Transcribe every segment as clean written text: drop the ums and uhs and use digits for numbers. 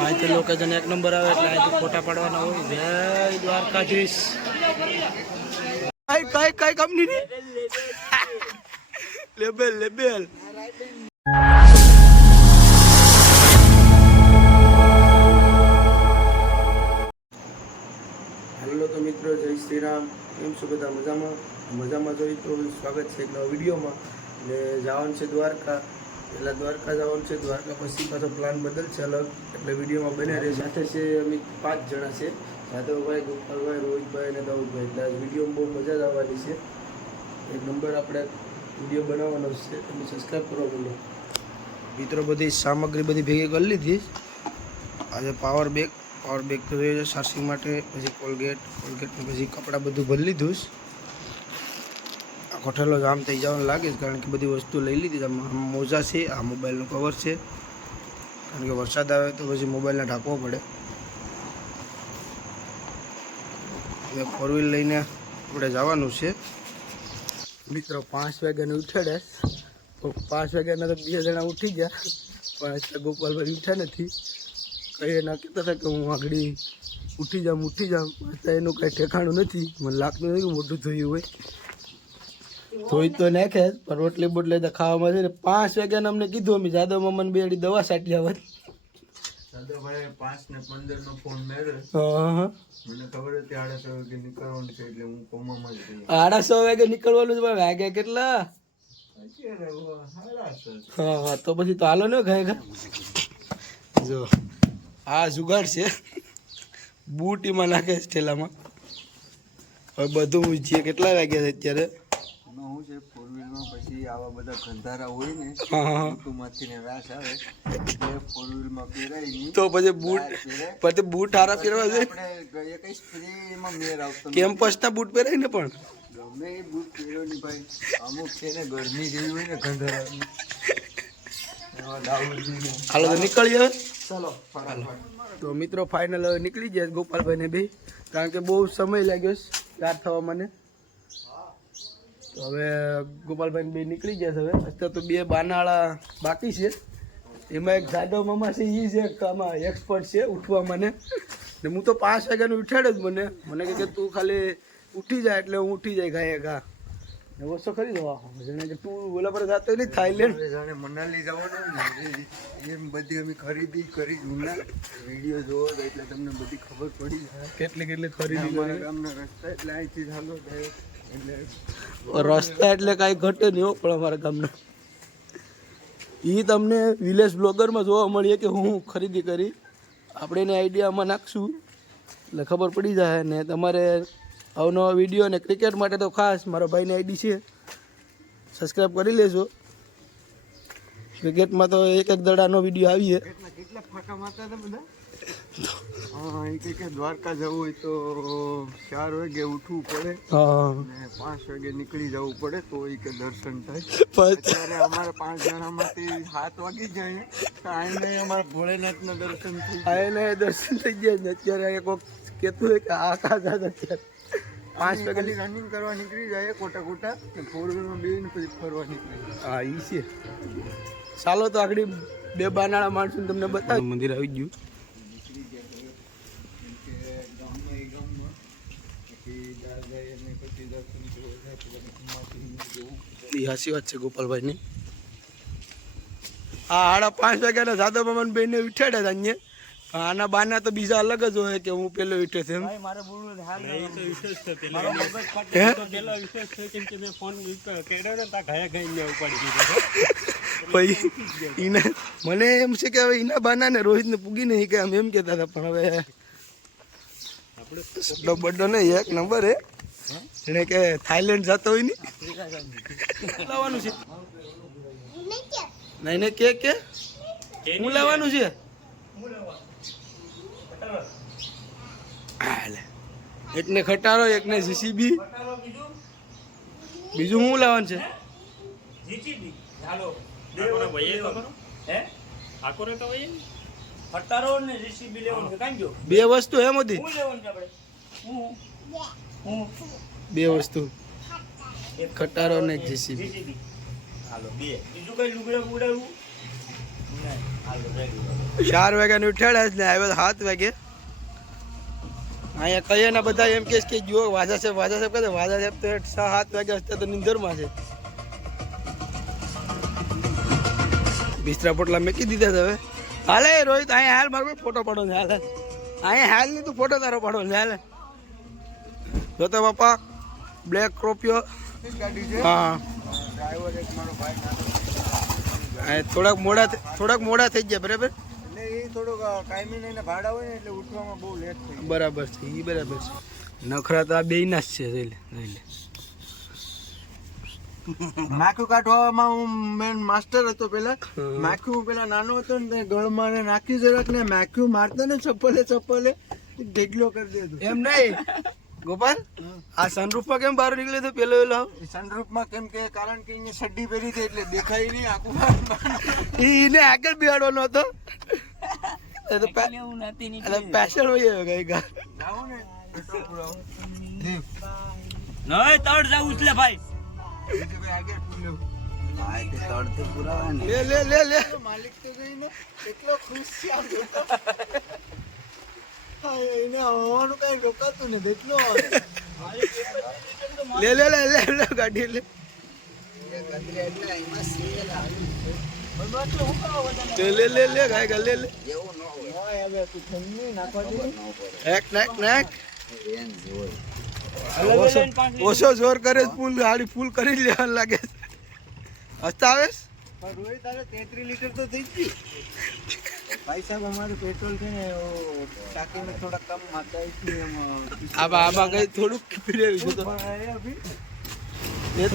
અહીંથી લોકેશન એક નંબર આવે એટલે અહીંથી ફોટા પાડવાના હોય. જય દ્વારકાધીશ. કઈ કંપની લેબેલ લેબેલ. હેલો તો મિત્રો, જય શ્રી રામ. કેમ છો બધા? મજામાં જોઈ તો સ્વાગત છે એક નવા વિડીયોમાં. ને જવાનું છે દ્વારકા. પહેલાં દ્વારકા જવાનું છે, દ્વારકા પછી પાછો પ્લાન બદલશે અલગ, એટલે વિડીયોમાં બને રહે. સાથે છે અમે 5 જણા છે, જાદવભાઈ, ગોપાલભાઈ, રોહિતભાઈ અને દાઉદભાઈ. એટલે વિડીયોમાં બહુ મજા જ આવવાની છે. એક નંબર આપણે વિડીયો બનાવવાનો છે, તમે સબસ્ક્રાઈબ કરો બોલો મિત્રો. બધી સામગ્રી બધી ભેગી કરી લીધી. આજે પાવર બેગ તો જોઈએ છે ચાર્જિંગ માટે, પછી કોલગેટનું પછી કપડાં બધું ભરી લીધું. આખો ઠેલો જામ થઈ જવાનું લાગે છે, કારણ કે બધી વસ્તુ લઈ લીધી. આમ મોજા છે, આ મોબાઈલનું કવર છે, કારણ કે વરસાદ આવે તો પછી મોબાઈલને ઢાંકવો પડે. હવે 4 વ્હીલ લઈને આપણે જવાનું છે મિત્રો. 5 વાગ્યાને ઉઠાડે, 5 વાગ્યાના તો 2 જણા ઉઠી ગયા, પણ અત્યારે ગોપાલભાઈ ઉઠ્યા નથી. કઈ એના કહેતા હતા કે હું આગળ ઉઠી જામ, અત્યારે એનું કંઈ ઠેકાણું નથી. મને લાગતું નથી કે મોટું થયું હોય. થોડી તો નાખે, પણ રોટલી બોટલી તો ખાવામાં છે ને. 5 વાગ્યાને અમને કીધું, અમે જાદવ મામાને બેડી દવા છાંટી આવત. જાદવભાઈ 5:15 નો ફોન મેળવ્યો. મને ખબર હતી 6:30 વાગે નીકળવાનું છે, એટલે હું કોમામાં જ ગયો. 6:30 વાગે નીકળવાનું છે, પણ વાગ્યા કેટલા? હા, તો પછી તો હાલો ને ખાય. જો આ જુગાડ છે, બૂટ એમાં નાખે છે ઠેલામાં. હવે બધું જે કેટલા વાગ્યા છે અત્યારે? હું છે 4 વ્હીલમાં પછી આવા બધા ગંધારા હોય ને, ઋતુમાંથી ને રાસ આવે એટલે 4 વ્હીલમાં પહેરાય તો પછી બૂટ હારા પહેરવા જોઈએ. આપણે કઈ સ્પ્રેમાં મેર આવતો કેમ્પસના બૂટ પહેરાય ને, પણ ગમે એ બૂટ પહેર્યો નહીં ભાઈ. અમુક છે ને ગરમી જેવી હોય ને ગંધારાની. હાલો તો નીકળી હવે. ચાલો તો મિત્રો ફાઇનલ હવે નીકળી જાય ગોપાલભાઈને બે, કારણ કે બહુ સમય લાગ્યો તૈયાર થવા મને. તો હવે ગોપાલભાઈ બે નીકળી ગયા છે. હવે અત્યારે તો 2 બાનાળા બાકી છે, એમાં એક જાદવ મામા છે, એ છે આમાં એક્સપર્ટ છે ઉઠવા મને. ને હું તો 5 વાગ્યાનું ઉઠાડે જ મને કે તું ખાલી ઉઠી જાય એટલે હું ઉઠી જાય ઘા વસ્તુ ખરી દો. જાણે કે તું ઓલા પર જતો નહીં થાઈલેન્ડ, જાણે મનાલી જવાનું ને એમ બધી અમે ખરીદી કરી. જૂના વિડીયો જોવો તો એટલે તમને બધી ખબર પડી જાય કેટલી ખરીદી. અમારા ગામના રસ્તા એટલે અહીંથી ચાલો એટલે રસ્તા એટલે કાંઈ ઘટે નહીં હો, પણ અમારા ગામના એ તમને વિલેજ બ્લોગરમાં જોવા મળીએ કે હું ખરીદી કરી. આપણે એની આઈડિયામાં નાખશું એટલે ખબર પડી જાય. ને તમારે અવનવા વિડીયો અને ક્રિકેટ માટે તો ખાસ મારા ભાઈની આઈડી છે, સબસ્ક્રાઈબ કરી લેજો. ક્રિકેટમાં તો એક દડાનો વિડીયો આવીએ. કેટલા ફાંકા મારતા હતા બધા. હા, એ કે દ્વારકા જવું હોય તો 4 વાગે ઉઠવું પડે, અને 5 વાગે નીકળી જવું પડે, તો એ કે દર્શન થાય. અત્યારે અમારે 5 જણામાંથી 7 વાગી જાય તો આઈને અમારા ભોળેનાથના દર્શન થઈ ગયા. અત્યારે એક વખત કહેતું હોય કે આ કાજા અત્યારે 5 વાગે રનિંગ કરવા નીકળી જાય કોટા 4 વ્હીલમાં બેસીને પછી ફરવા નીકળી જાય. હા, એ છે. ચાલો તો આગળ 2 બાનાળા માણસોને તમને બતાવ્યું. મંદિર આવી ગયું. હાસી વાત છે ગોપાલભાઈની. આ 5:30 વાગ્યાના જાદવ મામાને બેને ઉઠાડ્યા હતા અહીંયા. આના બાના તો બીજા અલગ જ હોય કે હું પેલો ઉઠ્યો છું. મને એમ છે કે હવે એના બાના ને રોહિત ને પૂગી નહીં કે એમ કેતા હતા, પણ હવે બડો ને 1 નંબર હે. એને કે થાઈલેન્ડ જતો હોય ને લાવવાનું છે. નહીં કે હું લાવવાનું છે. એકને ખટારો, એકને જીસીબી, બીજું શું લાવવાનું છે? બે વસ્તુ હે મોદી, 2 વસ્તુ, ખટારો ને જીસીબી. બીજું કઈ લુગડા ઉડાડવું 4 વાગ્યાની ઉઠાડ્યા જ ને આવ્યો 7 વાગે. અહીંયા કહીએ ને બધા એમ કે જુઓ વાજા સાહેબ કહે વાજા સાહેબ તો 6-7 વાગ્યા હશે તો નિંદરમાં છે. બિસ્તરા પોટલા મેકી દીધા છે હવે. હાલે રોહિત અહીંયા હાલ મારો ફોટો પાડો છે. હાલે અહીંયા હાલ નહીં તું ફોટો તારો પાડો છે. હાલે જોતો બાપા બ્લેક ક્રોપિયો ગાડી છે. હા ડ્રાઈવર એક મારો ભાઈ નાનો. થોડાક મોડા થઈ ગયા બરાબર. એટલે એ થોડુંક કાયમી નહીં ને ભાડા હોય ને એટલે ઉઠવામાં બહુ લેટ થઈ જાય. બરાબર છે એ બરાબર છે. નખરા તો આ બેયના જ છે. જોઈ લે માખું કાઢવામાં હું મેન માસ્ટર હતો પેલા. માખું પેલા નાનો હતો ને ગળમાં ને નાખી જરાક ને માખું મારતા ને ચપ્પલે ઢેગલો કરી દેતો. એમ નહીં ગોપાલ આ સનરૂફમાં કેમ બહાર નીકળ્યો તો પેલો સનરૂફમાં કેમ કે કારણ કે અહીંયા સડ્ડી પહેરી હતી એટલે દેખાય નહીં આખું. એને આગળ બિહાડવાનો હતો. પેશન હોય ગઈ ગા જાવું ને પેટ્રોલ પુરાવો. નહીં તળ જાવું એટલે ભાઈ આગળ પુલ્યો. લે માલિક તો જઈને એટલો ખુશ છે આમ જોતો. એને આવવાનું કઈ રોકાતું ને એટલો લે ગાડી લે લે ગાય લે નાક ઓછો જોર કરે ફૂલ ગાડી ફૂલ કરી લેવાનું લાગે. હસતા આવે પણ રોહિત તારે 33 લીટર તો થઈ ગઈ. ભાઈ સાહેબ અમારું પેટ્રોલ છે ને ટાંકીમાં થોડા કમ માત્રા આબા કઈ થોડુંક ફેરવ્યું તો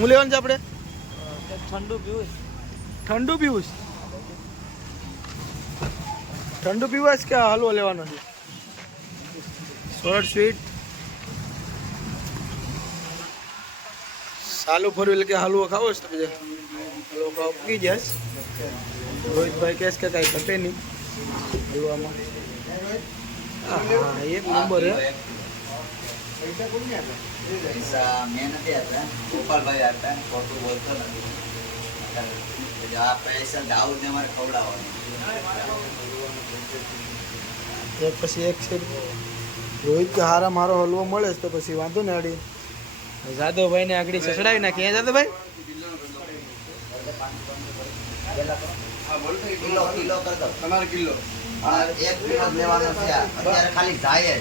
હું લેવાનું છે આપણે ઠંડુ પીવું કે હલવો લેવાનો છે. શોર્ટ સ્વીટ સાલું ફર્યું એટલે કે હલવો ખાવો છે તો પછી હલવો ખાવા પૂકી જાય. રોહિતભાઈ કહેશ કે કાંઈ ઘટે નહીં હલવામાં. હા એક નંબર હે. પૈસા મેં નથી આપતા ગોપાલભાઈ આપતા ખોટું બોલતો નથી. આ પૈસા દાઉદ ને મારે ખવડાવવાનું. પછી એક છે રોહિત કે હારા મારો હલવો મળે તો પછી વાંધો ને આડી જાદવભાઈ ને આગળ સસડાવી નાખી. જાદવભાઈ કિલો કર દો તમારે કિલો. 1 કિલો લેવાનો છે અત્યારે ખાલી જાય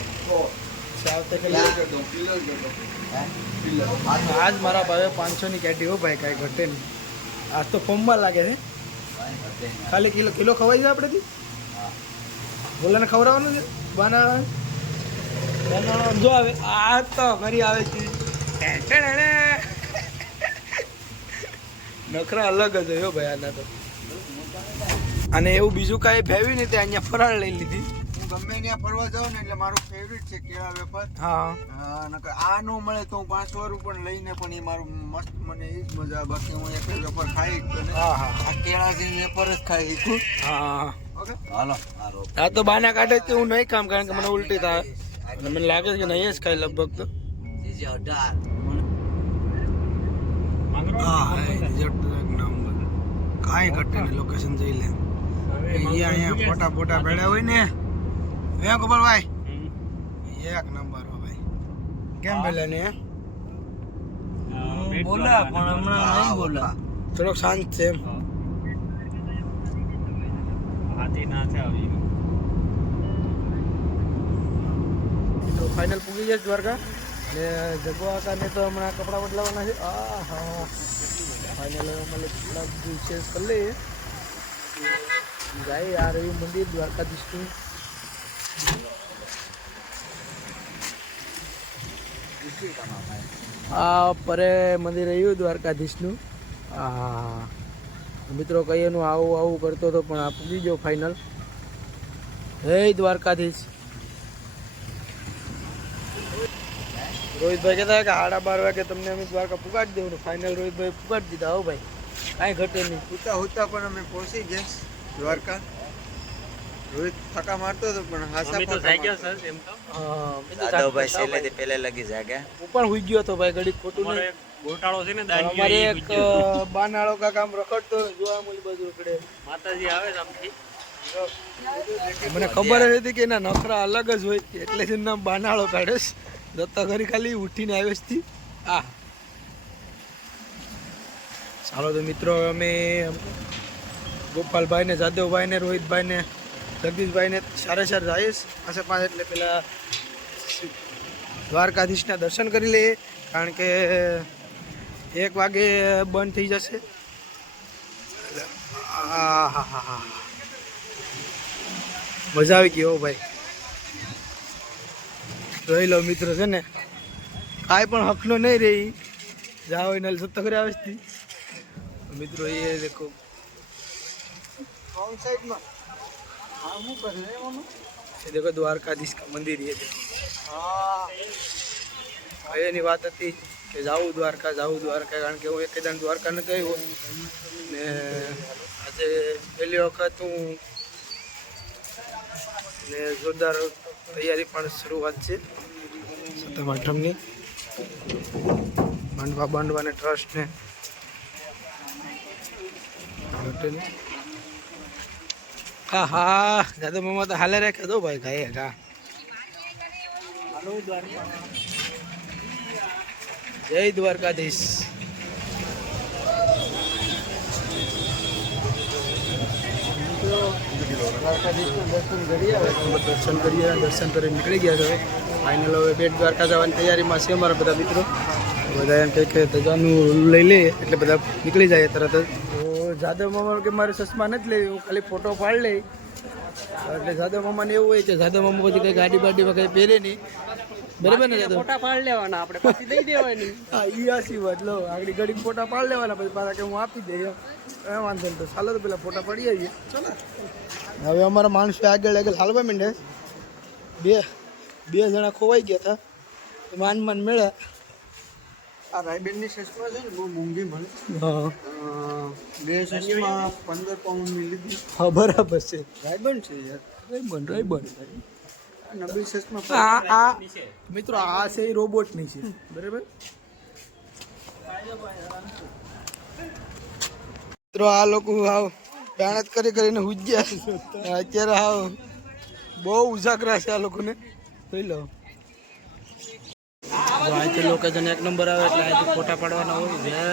આજ મારા ભાવે 500 ની કેટી હો ભાઈ કાંઈ ઘટે નહીં. આજ તો ફોર્મમાં લાગે છે. ખાલી કિલો ખવાઈ જાય આપણેથી. બોલાને ખવડાવવાનું છે બનાવવાનું જો આવે આ તો ફરી આવે છે. નખરા અલગ જ હોય ભાઈ આના તો. અને એવું બીજું કાંઈ ફેવી નહીં તે અહીંયા ફરાળ લઈ લીધી. હું ગમે ત્યાં ફરવા જાઉં ને એટલે મારું ફેવરિટ છે કેળા વેપાર. હા નકર આ નો મળે તો હું 5 વાર પણ લઈને પણ એ મારું મસ્ત મને એ જ મજા. બાકી હું એક વેપાર ખાઈ જ તો હા આ કેળા જે વેપાર જ ખાઈ શકું. હા ઓકે હાલો આ તો બાના કાઢે તો હું નહીં કામ કારણ કે મને ઉલટી થાય. અને મને લાગે છે કે નહીં જ ખાઈ લગભગ તો. કાંઈ ઘટે નહીં. લોકેશન જોઈ લે. અહીંયા ફોટા પડ્યા હોય ને ગોપાલભાઈ એક નંબર હો ભાઈ. કેમ પેલા ને બોલા પણ હમણાં નહીં બોલા. થોડોક શાંત છે એમ. ફાઇનલ પૂગી જાય દ્વારકા ને જગો આકાને તો હમણાં કપડાં બદલાવાના છે. હા ફાઇનલ મતલબ કપડા બધું ચેન્જ કરી લઈએ. જાય આ રહ્યું મંદિર દ્વારકાધીશનું. આ પરે મંદિર રહ્યું દ્વારકાધીશનું. હા મિત્રો કહીએનું આવું કરતો હતો પણ આ પૂગી ગયો ફાઇનલ. હે દ્વારકાધીશ. રોહિતભાઈ કહેતા કે 12:30 વાગે તમને અમે દ્વારકા પુગાડી દેવું. ફાઇનલ રોહિતભાઈ પુગાડી દીધા. હો ભાઈ કાંઈ ઘટે નહીં. હુતા પણ અમે પહોંચી ગયા દ્વારકા. રોહિત થકા મારતો હતો પણ હાસા તો જાગ્યા સર એમ તો દાદવભાઈ સેલેથી પહેલે લગી જાગ્યા. હું પણ હુઈ ગયો હતો ભાઈ ઘડી ખોટું નહીં. ગોટાળો છે ને અમારે એક બાનાળો કામ રખડતો જોવા મળી બાજુ રખડે. માતાજી આવે છે આમથી મને ખબર જ હતી કે એના નખરા અલગ જ હોય એટલે જ એનું નામ બાનાળો કાઢ્યો છે. દત્તા ઘરી ખાલી ઉઠીને આવ્યો હતી. આ ચાલો તો મિત્રો અમે ગોપાલભાઈને, જાદવભાઈને, રોહિતભાઈને, જગદીશભાઈને સારે જઈશ પાસે પાંચ એટલે પેલા દ્વારકાધીશના દર્શન કરી લઈએ કારણ કે 1 વાગે બંધ થઈ જશે. મજા આવી ગઈ હો ભાઈ. જોઈ લો મિત્રો છે ને કાંઈ પણ હકનો નહીં રહી જાઓ એને સત્તા કરી આવે છે મિત્રો. એ દેખો સાઈડમાં હા શું કરે મામા? ये देखो द्वारकाधीश का मंदिर. ये देखो એની વાત હતી કે જાવું દ્વારકા કારણ કે હું એક દાન દ્વારકા નથી આવ્યો ને આજે પહેલી વખત હું ને જોરદાર તૈયારી પણ શરૂઆત છે સતમ આઠમની. બાંધવાને ટ્રસ્ટ ને હા દાદા મામા તો હાલે રાખે દો ભાઈ ગાય કા. જય દ્વારકાધીશ. દર્શન કરીએ, દર્શન કરી નીકળી ગયા છે. હવે ફાઇનલ હવે બેટ દ્વારકા જવાની તૈયારીમાં છે અમારા બધા મિત્રો. બધા એમ કંઈક ધજાનું લઈ લે એટલે બધા નીકળી જાય તરત જ. તો જાદવ મામા કે મારે ચશ્મા નથી લેવી, હું ખાલી ફોટો પાડી લઈ. એટલે જાદવ મામાને એવું હોય કે જાદવ મામા પછી કંઈ ગાડી બાડીમાં કંઈ પહેરે નહીં. બરાબર ને જાદવ? ફોટા પાડી લેવાના આપણે, પછી દઈ દેવાની. હા એ આશી વાત. લો આગળ ઘડી ફોટા પાડી લેવાના પછી પાછા કે હું આપી દઈ એમ વાંધો નહીં. તો ચાલો તો પેલા ફોટા પાડી આવીએ. ચાલો હવે અમારા માણસો આગળ હાલવા માંડે. બે જણા ખોવાઈ ગયા હતા, માન મળ્યા. આ રાયબેનની ચશ્મા છે ને બહુ મોંઘી મળે. હા 2 ચશ્મા 15 પાઉન્ડની લીધી. હા બરાબર છે. રાયબન છે યાર, રાયબન. નબળી ચશ્મા આ મિત્રો આ છે એ રોબોટની છે. બરાબર મિત્રો આ લોકો હાવ મહેનત કરીને હુજ્યા અત્યારે હાવ બહુ ઉજાગરા છે આ લોકોને. જોઈ લો અહીંથી લોકેશન 1 નંબર આવે એટલે અહીંથી ફોટા પાડવાના હોય. જય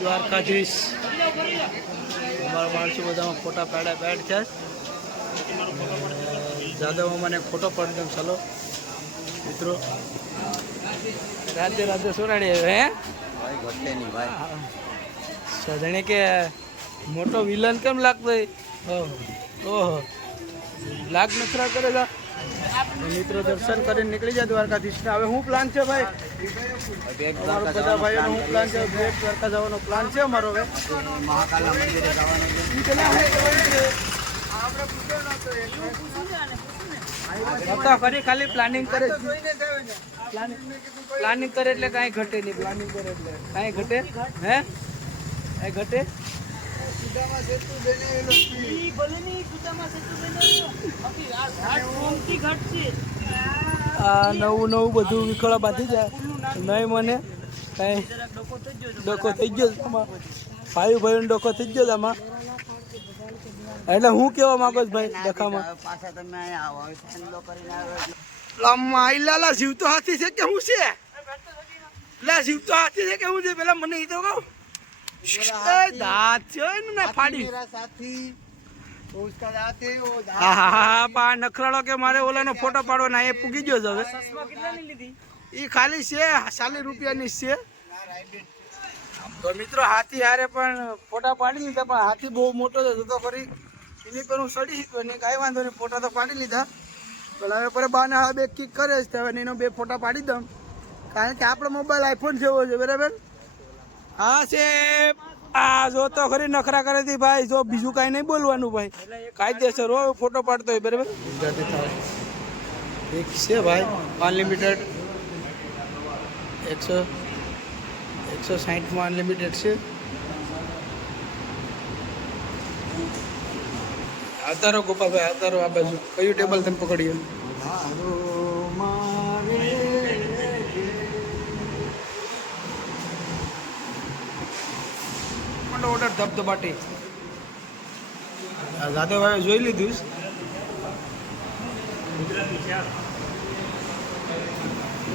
દ્વારકાધીશ. અમારા માણસો બધામાં ફોટા પાડ્યા બેઠ છે. જાદવ મને ફોટો પાડી દઉં. ચાલો મિત્રો રાધે રાધે સોનાડી હે સદણે કે મોટો વિલન કેમ લાગતો? ઓહો લાગ નખરા કરે છે. મિત્રો દર્શન કરીને નીકળી જાય દ્વારકાધીશના. હવે શું પ્લાન છે ભાઈ? અમારા બધા ભાઈઓનો શું પ્લાન છે? બેટ દ્વારકા જવાનો પ્લાન છે અમારો. હવે મહાકાલના મંદિરે જવાનું ફરી ખાલી પ્લાનિંગ કરે. પ્લાનિંગ કરે એટલે કાંઈ ઘટે નહીં. પ્લાનિંગ કરે એટલે કાંઈ ઘટે હે કાંઈ ઘટે. આ નવું બધું વિખોળા બાંધી જાય નહીં. મને કાંઈ ડોકો થઈ ગયો ભાઈનો ડોકો થઈ ગયો આમાં. એટલે હું કેવા માંગો છું ભાઈ દેખામાં પાછા તમે અહીંયા આવો ફેનલો કરીને આવ્યો. લાલા જીવ તો હાથી છે કે હું છે? લા જીવ તો હાથી છે કે હું છે? પેલા મને તો કહું દાંત છે ને ફાડી. मेरा साथी तो उसका दांत है वो दांत. હા પા નખરાળો કે મારે ઓલાનો ફોટો પાડવાના એ પૂગી ગયો છે. હવે એ ખાલી છે 40 રૂપિયાની છે. તો મિત્રો હાથી હારે પણ ફોટા પાડી લીધા, પણ હાથી બહુ મોટો છે તો ફરી એની પર હું સડી શીખ્યો નહીં. કાંઈ વાંધો નહીં, ફોટા તો પાડી લીધા. પણ હવે પર બાને હા 2 કિક કરે છે. હવે એનો 2 ફોટા પાડી દઉં કારણ કે આપણો મોબાઈલ આઈફોન જેવો છે. બરાબર હા છે. આ જો તો ખરી નખરા કરે હતી ભાઈ. જો બીજું કાંઈ નહીં બોલવાનું ભાઈ, કાયદેસર હો ફોટો પાડતો હોય. બરાબર ગુજરાતી થાળ એક છે ભાઈ અનલિમિટેડ 160માં અનલિમિટેડ છે. આવતા રહો ગોપાલભાઈ, આવતા રહો આ બાજુ. કયું ટેબલ તમે પકડ્યું? ઓર્ડર ધબધબાટી જાદવભાઈ જોઈ લીધું.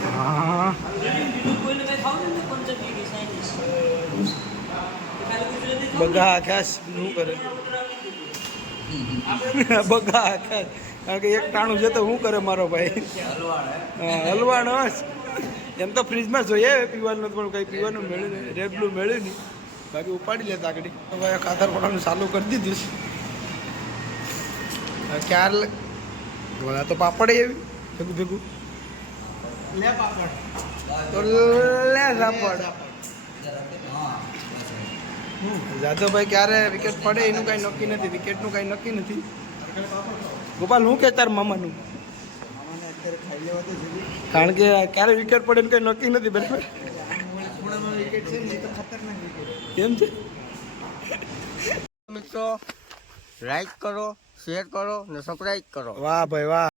હા બગા આકાશ શું કરે બગા આકાશ કારણ કે એક ટાણું છે તો શું કરે મારો ભાઈ હલવાણ હસ એમ તો ફ્રીજમાં જોઈએ પીવાનું પણ કંઈ પીવાનું મળ્યું નહીં રેગલું મળ્યું નહીં બાકી ઉપાડી લેતા આગળ તો ભાઈ ખાતર પડવાનું ચાલુ કરી દીધું છે ક્યાર તો પાપડ એવી ભેગું ભેગું લે પાપડ તો લે પાપડ જાદવભાઈ ક્યારે વિકેટ પડે એનું કાંઈ નક્કી નથી વિકેટનું કાંઈ નક્કી નથી ગોપાલ હું કે તાર મામાનું કારણ કે ક્યારે વિકેટ પડે એનું કંઈ નક્કી નથી બરાબર એમ છે મિત્રો લાઈક કરો શેર કરો ને સબસ્ક્રાઈબ કરો વાહ ભાઈ વાહ